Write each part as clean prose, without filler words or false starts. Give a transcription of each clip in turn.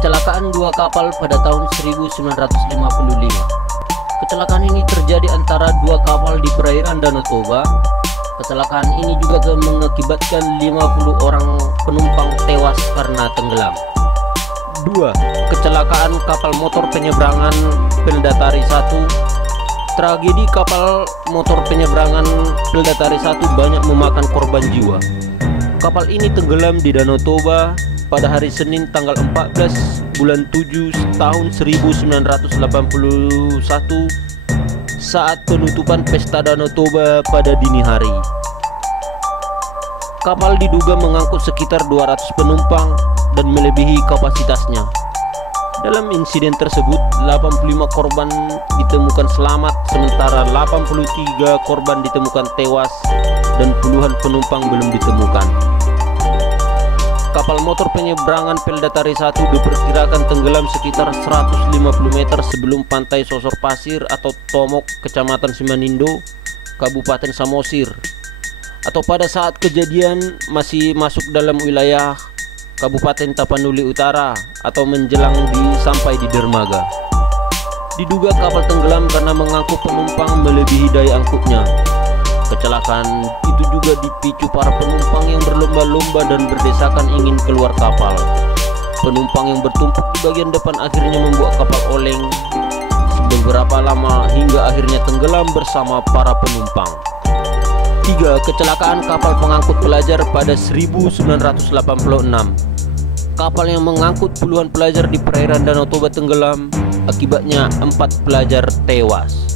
Kecelakaan dua kapal pada tahun 1955. Kecelakaan ini terjadi antara dua kapal di perairan Danau Toba. Kecelakaan ini juga mengakibatkan 50 orang penumpang tewas karena tenggelam. 2. Kecelakaan kapal motor penyeberangan Peldatari 1. Tragedi kapal motor penyeberangan Peldatari 1 banyak memakan korban jiwa. Kapal ini tenggelam di Danau Toba pada hari Senin tanggal 14 bulan 7 tahun 1981 saat penutupan pesta Danau Toba pada dini hari. Kapal diduga mengangkut sekitar 200 penumpang dan melebihi kapasitasnya. Dalam insiden tersebut, 85 korban ditemukan selamat, sementara 83 korban ditemukan tewas dan puluhan penumpang belum ditemukan. Kapal motor penyeberangan Peldatari 1 diperkirakan tenggelam sekitar 150 meter sebelum pantai Sosor Pasir atau Tomok, Kecamatan Simanindo, Kabupaten Samosir, atau pada saat kejadian masih masuk dalam wilayah Kabupaten Tapanuli Utara atau menjelang sampai di dermaga. Diduga kapal tenggelam karena mengangkut penumpang melebihi daya angkutnya. Kecelakaan itu juga dipicu para penumpang yang berlomba-lomba dan berdesakan ingin keluar kapal. Penumpang yang bertumpuk di bagian depan akhirnya membuat kapal oleng beberapa lama hingga akhirnya tenggelam bersama para penumpang. 3. Kecelakaan kapal pengangkut pelajar pada 1986. Kapal yang mengangkut puluhan pelajar di perairan Danau Toba tenggelam, akibatnya 4 pelajar tewas.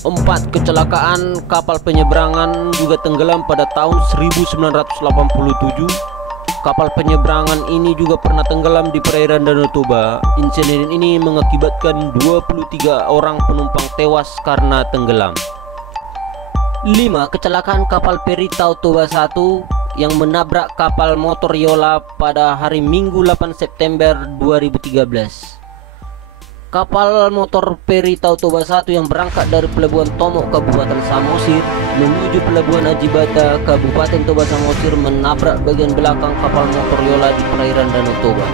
4. Kecelakaan kapal penyeberangan juga tenggelam pada tahun 1987. Kapal penyeberangan ini juga pernah tenggelam di perairan Danau Toba. Insiden ini mengakibatkan 23 orang penumpang tewas karena tenggelam. 5. Kecelakaan kapal feri Tau Toba 1 yang menabrak kapal motor Yola pada hari Minggu 8 September 2013. Kapal motor feri Tau Toba 1 yang berangkat dari Pelabuhan Tomok, Kabupaten Samosir menuju Pelabuhan Ajibata, Kabupaten Toba Samosir menabrak bagian belakang kapal motor Yola di perairan Danau Toba.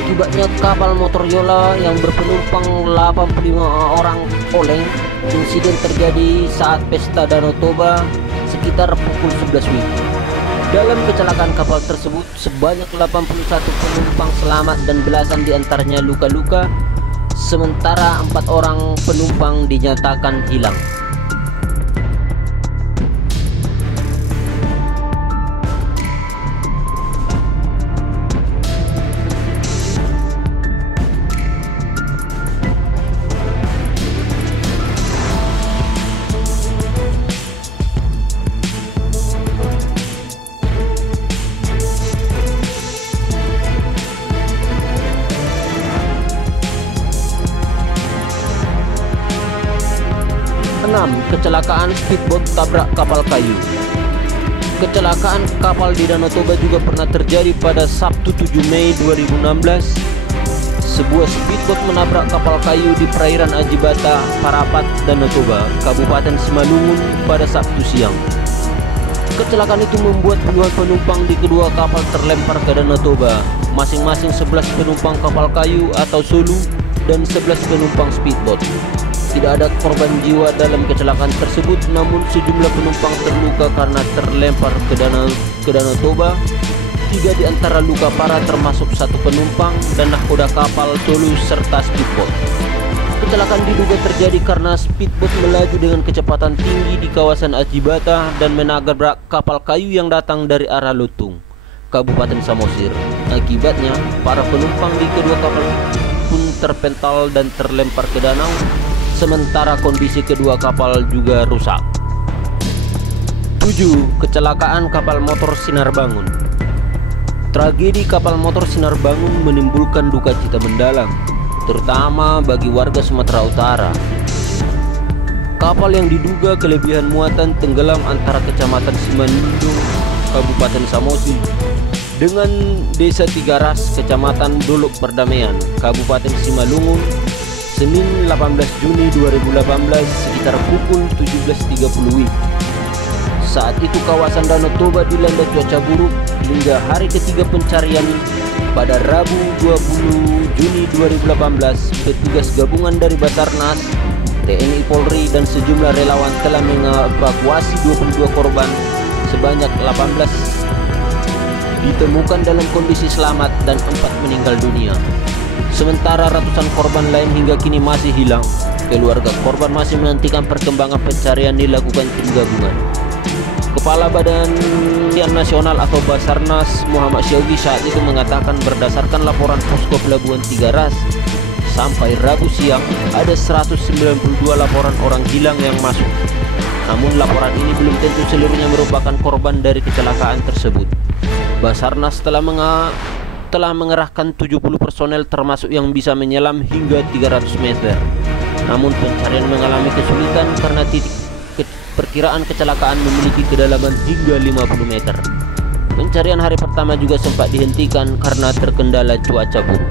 Akibatnya kapal motor Yola yang berpenumpang 85 orang oleng. Insiden terjadi saat pesta Danau Toba sekitar pukul 11 WIB. Dalam kecelakaan kapal tersebut sebanyak 81 penumpang selamat dan belasan diantaranya luka-luka, sementara 4 orang penumpang dinyatakan hilang. 6. Kecelakaan speedboat tabrak kapal kayu. Kecelakaan kapal di Danau Toba juga pernah terjadi pada Sabtu 7 Mei 2016. Sebuah speedboat menabrak kapal kayu di perairan Ajibata, Parapat, Danau Toba, Kabupaten Simalungun pada Sabtu siang. Kecelakaan itu membuat puluhan penumpang di kedua kapal terlempar ke Danau Toba, masing-masing 11 penumpang kapal kayu atau sulu dan 11 penumpang speedboat. Tidak ada korban jiwa dalam kecelakaan tersebut, namun sejumlah penumpang terluka karena terlempar ke Danau Toba. 3 di antara luka parah termasuk 1 penumpang dan nahkoda kapal solo serta speedboat. Kecelakaan diduga terjadi karena speedboat melaju dengan kecepatan tinggi di kawasan Ajibata dan menabrak kapal kayu yang datang dari arah Lutung, Kabupaten Samosir. Akibatnya, para penumpang di kedua kapal pun terpental dan terlempar ke danau, sementara kondisi kedua kapal juga rusak. 7. Kecelakaan kapal motor Sinar Bangun. Tragedi kapal motor Sinar Bangun menimbulkan duka cita mendalam, terutama bagi warga Sumatera Utara. Kapal yang diduga kelebihan muatan tenggelam antara Kecamatan Simanindo, Kabupaten Samosir, dengan Desa Tigaras, Kecamatan Dolok Perdamaian, Kabupaten Simalungun, Senin 18 Juni 2018 sekitar pukul 17.30 WIB. Saat itu kawasan Danau Toba dilanda cuaca buruk hingga hari ketiga pencarian pada Rabu 20 Juni 2018. Petugas gabungan dari Basarnas, TNI Polri dan sejumlah relawan telah mengevakuasi 22 korban. Sebanyak 18 ditemukan dalam kondisi selamat dan 4 meninggal dunia. Sementara ratusan korban lain hingga kini masih hilang. Keluarga korban masih menantikan perkembangan pencarian dilakukan tim gabungan. Kepala Badan Pendakian Nasional atau Basarnas Muhammad Syawgi saat itu mengatakan berdasarkan laporan Posko Pelabuhan Tiga Ras, sampai Rabu siang ada 192 laporan orang hilang yang masuk. Namun laporan ini belum tentu seluruhnya merupakan korban dari kecelakaan tersebut. Basarnas telah mengerahkan 70 personel termasuk yang bisa menyelam hingga 300 meter. Namun pencarian mengalami kesulitan karena perkiraan kecelakaan memiliki kedalaman hingga 50 meter. Pencarian hari pertama juga sempat dihentikan karena terkendala cuaca buruk.